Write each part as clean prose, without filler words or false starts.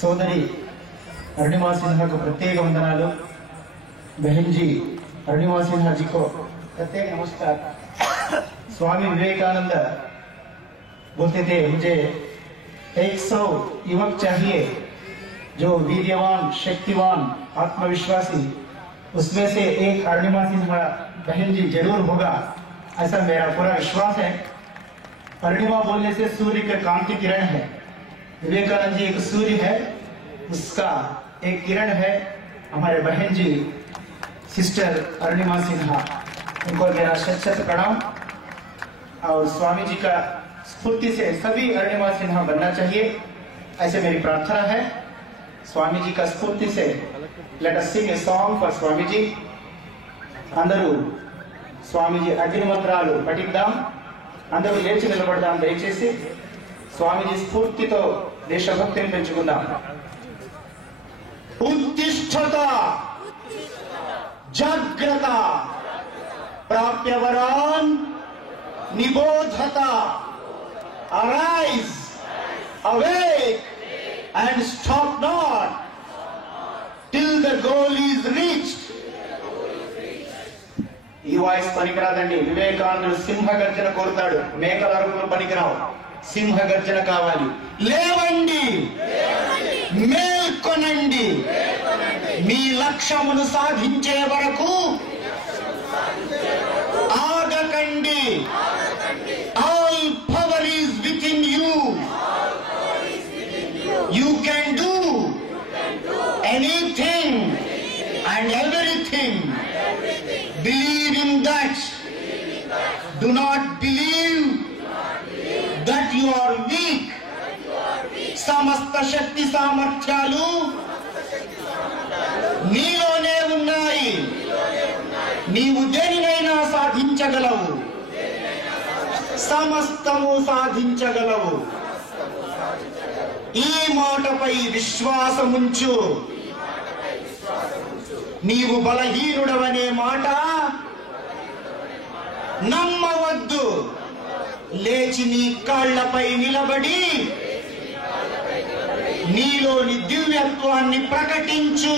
సోదరి अरुणिमा सिन्हा को प्रत्येक वंदनालु। बहन जी अरुणिमा सिन्हा जी को प्रत्येक नमस्कार। स्वामी विवेकानंद बोलते थे, मुझे 100 युवक चाहिए जो वीर्यवान, शक्तिवान, आत्मविश्वासी, उसमें से एक अरुणिमा सिन्हा बहन जी जरूर होगा, ऐसा मेरा पूरा विश्वास है। अरुणिमा बोलने से सूर्य का कांति किरण है, विवेकानंद जी एक सूर्य है, उसका एक किरण है। हमारे बहन जी सिस्टर अरुणिमा सिन्हा, उनको मेरा शत प्रणाम। और स्वामी जी का स्फूर्ति से सभी अरुणिमा सिन्हा बनना चाहिए, ऐसे मेरी प्रार्थना है। स्वामी जी का स्फूर्ति से let us sing a song for Swami ji. अंदरू स्वामी जी अग्नि मंत्रालु पठिद्दाम, अंदरू लेచి నిలబడదాం దయచేసి। स्वामी जी స్ఫూర్తితో దేశభక్తిని పెంచుకుందాం। उत्तिष्ठत जाग्रत प्राप्य वरान निबोधत, arise awake and stop not till the goal is reached। ఈ వాయిస్ పనికిరాదండి। వివేకానందుడు సింహ గర్జన కోరుతాడు, మేకల అరుపులు పనికిరావు, సింహ గర్జన కావాలి। లేవండి, మేల్కొనండి, మీ లక్ష్యమును సాధించే వరకు ఆగకండి। All power is within you, you can do anything and everything. Believe in that. Do not believe that you are weak. సమస్త శక్తి సామర్థ్యాలు నీలోనే ఉన్నాయి, నీవు దేనినైనా సాధించగలవు, సమస్తము సాధించగలవు। ఈ మాటపై విశ్వాసముంచు। నీవు బలహీనుడవనే మాట నమ్మవద్దు। లేచి నీ కాళ్లపై నిలబడి నీలోని దివ్యత్వాన్ని ప్రకటించు।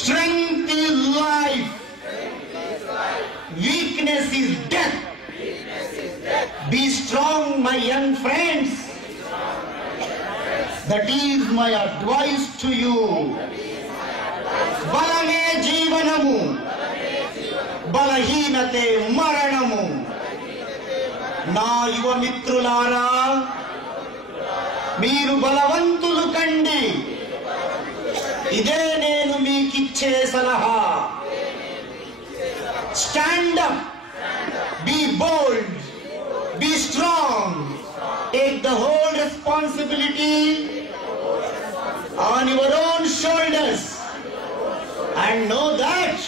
Strength is life, weakness is death. Be strong my young friends, that is my advice to you। బలమే జీవనము, బలహీనతే మరణము। నా యువ మిత్రులారా, మీరు బలవంతులు కండి, ఇదే నేను మీకిచ్చే సలహా। Stand up, be bold, be strong, take the whole responsibility on your own shoulders and know that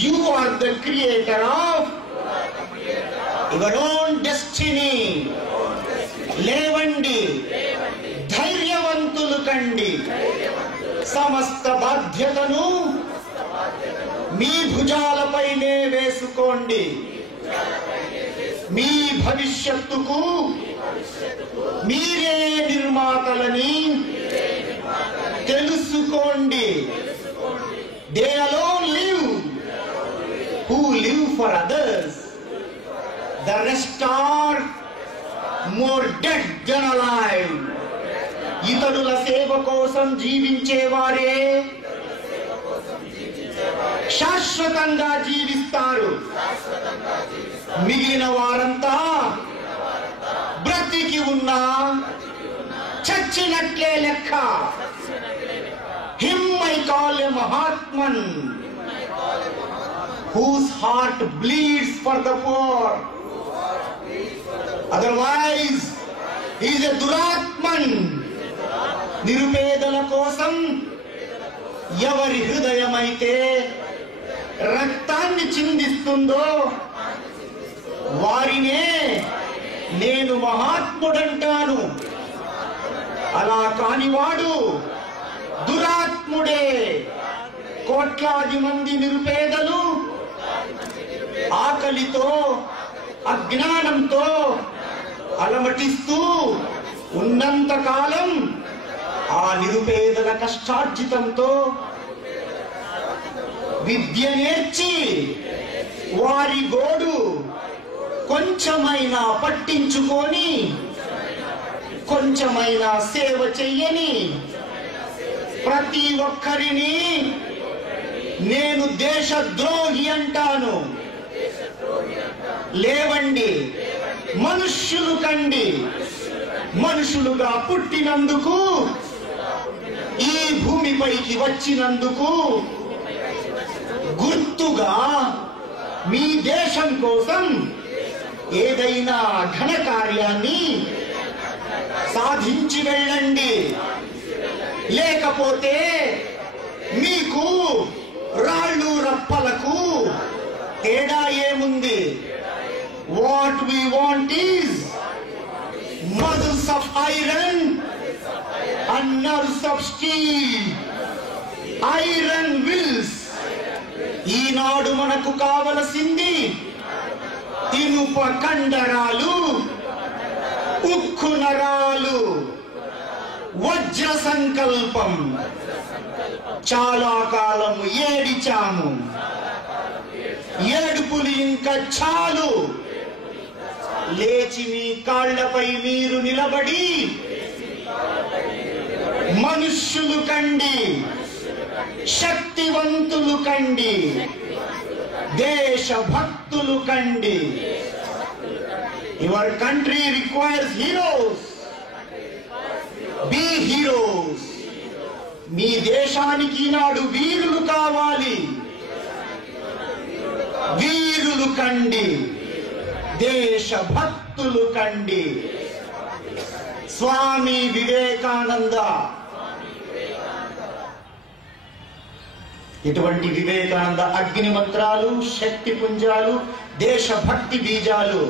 you are the creator of your own destiny। లేవండి, ధైర్యవంతులు కండి, సమస్త బాధ్యతను మీ భుజాలపైనే వేసుకోండి। మీ భవిష్యత్తుకు మీరే నిర్మాతలని తెలుసుకోండి। They alone live who live for others, the rest are more dead than alive। ఇతరుల సేవ కోసం జీవించేవారే శాశ్వతంగా జీవిస్తారు, మిగిలిన వారంతా బ్రతికి ఉన్నా చచ్చినట్లే లెక్క। Him I call a Mahatman whose heart bleeds for the poor, otherwise he is a Duratman। నిరుపేదల కోసం ఎవరి హృదయమైతే రక్తాన్ని చిందిస్తుందో వారినే నేను మహాత్ముడంటాను। అలా కానివాడు దురాత్ముడే। కోట్లాది మంది నిరుపేదలు ఆకలితో, అజ్ఞానంతో అలమటిస్తూ ఉన్నంత కాలం ఆ నిరుపేదల కష్టార్జితంతో విద్య నేర్చి వారి గోడు కొంచెమైనా పట్టించుకొని కొంచెమైనా సేవ చెయ్యని ప్రతి ఒక్కరిని నేను దేశద్రోహి అంటాను. లేవండి, మనుష్యులు కండి. మనుషులుగా పుట్టినందుకు, ఈ భూమిపైకి వచ్చినందుకు గుర్తుగా మీ దేశం కోసం ఏదైనా ఘన కార్యాన్ని సాధించి వెళ్ళండి. లేకపోతే మీకు రాళ్ళు రప్పలకు తేడా ఏముంది? What we want is muscles of iron and nerves of steel. Iron wills. ఈనాడు మనకు కావలసింది ఇనుప కండరాలు, ఉక్కు నరాలు, వజ్ర సంకల్పం. చాలా కాలం ఏడిచాము, ఏడుపులు ఇంకా చాలు. లేచి మీ కాళ్లపై మీరు నిలబడి మనుష్యులు కండి, శక్తివంతులు కండి, దేశభక్తులు కండి. Your country requires heroes. Be heroes. మీ దేశానికి ఈనాడు వీరులు కావాలి. వీరులు కండి, దేశభక్తులు కండి. స్వామి వివేకానంద ఇటువంటి వివేకానంద అగ్ని మంత్రాలు, శక్తి పుంజాలు, దేశభక్తి బీజాలు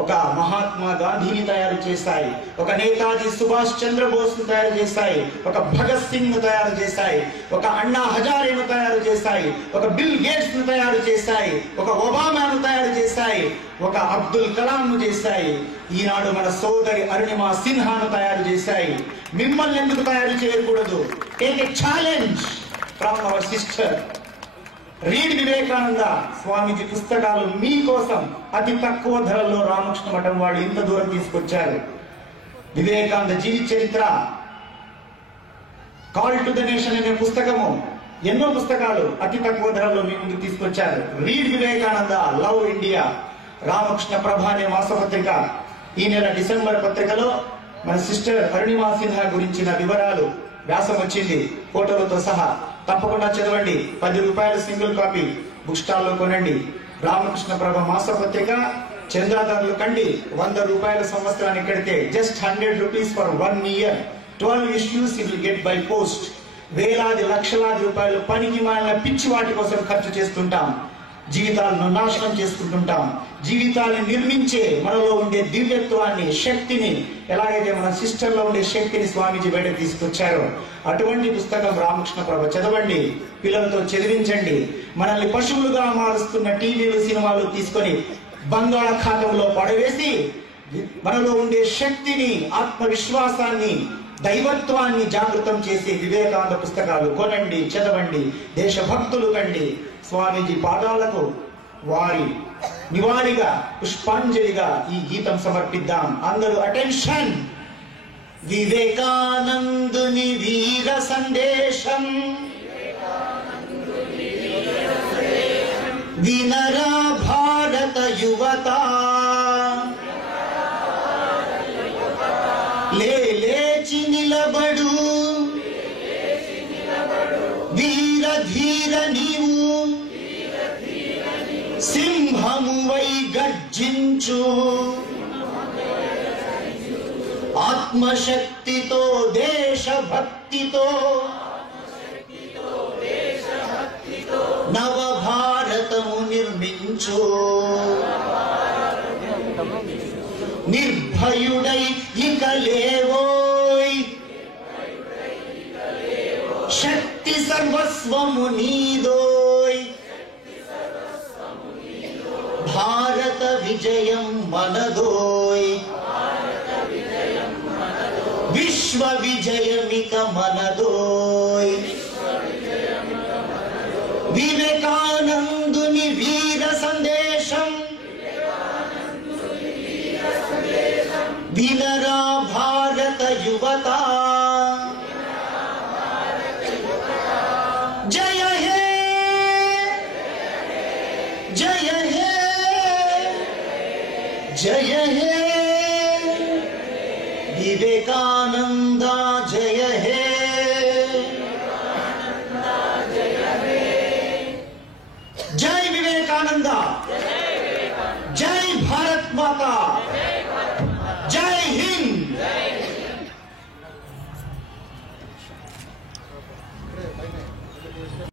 ఒక మహాత్మా గాంధీని తయారు చేశాయి, ఒక నేతాజీ సుభాష్ చంద్రబోస్ ను తయారు చేశాయి, ఒక భగత్ సింగ్ ను తయారు చేశాయి, ఒక అన్నా హజారేను తయారు చేశాయి, ఒక బిల్ గేట్స్ ను తయారు చేశాయి, ఒక ఒబామాను తయారు చేశాయి, ఒక అబ్దుల్ కలాం ను చేశాయి. ఈనాడు మన సోదరి అరుణిమా సిన్హాను తయారు చేశాయి. మిమ్మల్ని ఎందుకు తయారు చేయకూడదు? Take a challenge from our sister. Read Vivekananda. Swamiji పుస్తకాలు మీకోసం అతి తక్కువ ధరల్లో రామకృష్ణ మఠం వాళ్ళు ఇంత దూరం తీసుకొచ్చారు. వివేకానంద జీవిత చరిత్ర, కాల్ టు ద నేషన్ అనే పుస్తకము, ఎన్నో పుస్తకాలు అతి తక్కువ ధరల్లో మీ ముందుకు తీసుకొచ్చారు. Read Vivekananda, love India, Ramakrishna Prabha అనే మాసపత్రిక. ఈ నెల డిసెంబర్ పత్రికలో మన సిస్టర్ అరుణిమా సిన్హా గురించిన వివరాలు వ్యాసం వచ్చింది, ఫోటోలతో సహా. తప్పకుండా చదవండి. 10 రూపాయలు సింగిల్ కాపీ బుక్ స్టాల్ లో కొనండి. రామకృష్ణ ప్రభ మాసపత్రిక చందాదారులు కండి. 100 రూపాయల సంవత్సరానికి కడితే just 100 rupees for 1 year. 12 issues you will get by post. వేలాది లక్షలాది రూపాయలు పనికి మాలిన పిచ్చి వాటి కోసం ఖర్చు చేస్తుంటాం. జీవితాలను నాశనం చేసుకుంటుంటాం. జీవితాన్ని నిర్మించే మనలో ఉండే దివ్యత్వాన్ని, శక్తిని, ఎలాగైతే మన సిస్టర్ లో ఉండే శక్తిని స్వామీజీ బయట తీసుకొచ్చారో అటువంటి పుస్తకం రామకృష్ణ ప్రభ చదవండి. పిల్లలతో చదివించండి. మనల్ని పశువులుగా మారుస్తున్న టీవీలు, సినిమాలు తీసుకొని బంగాళాఖాతంలో పడవేసి మనలో ఉండే శక్తిని, ఆత్మవిశ్వాసాన్ని, దైవత్వాన్ని జాగృతం చేసే వివేకానంద పుస్తకాలు కొనండి, చదవండి. దేశభక్తులు కండి. స్వామీజీ పాదాలకు వారి నివాళిగా, పుష్పాంజలిగా ఈ గీతం సమర్పిద్దాం. అందరూ అటెన్షన్. వివేకానందుని వీర సందేశం వినరా భారత యువత. లేచి నిలబడు వీర ధీర నీవు, సింహమువై గర్జించు, ఆత్మశక్తితో దేశభక్తితో నవ భారతము నిర్మించు. నిర్భయుడై ఇక లేవోయ్, శక్తి సర్వస్వము నీదోయ్. భారత విజయం మనదోయ్. విశ్వ విజయమిక మనదోయ్ వివేకానందుని వీర సందేశం వినరా భారత యువత జయ హే జయ హే జయ హే వివేకానంద జయ హే జై వివేకానంద।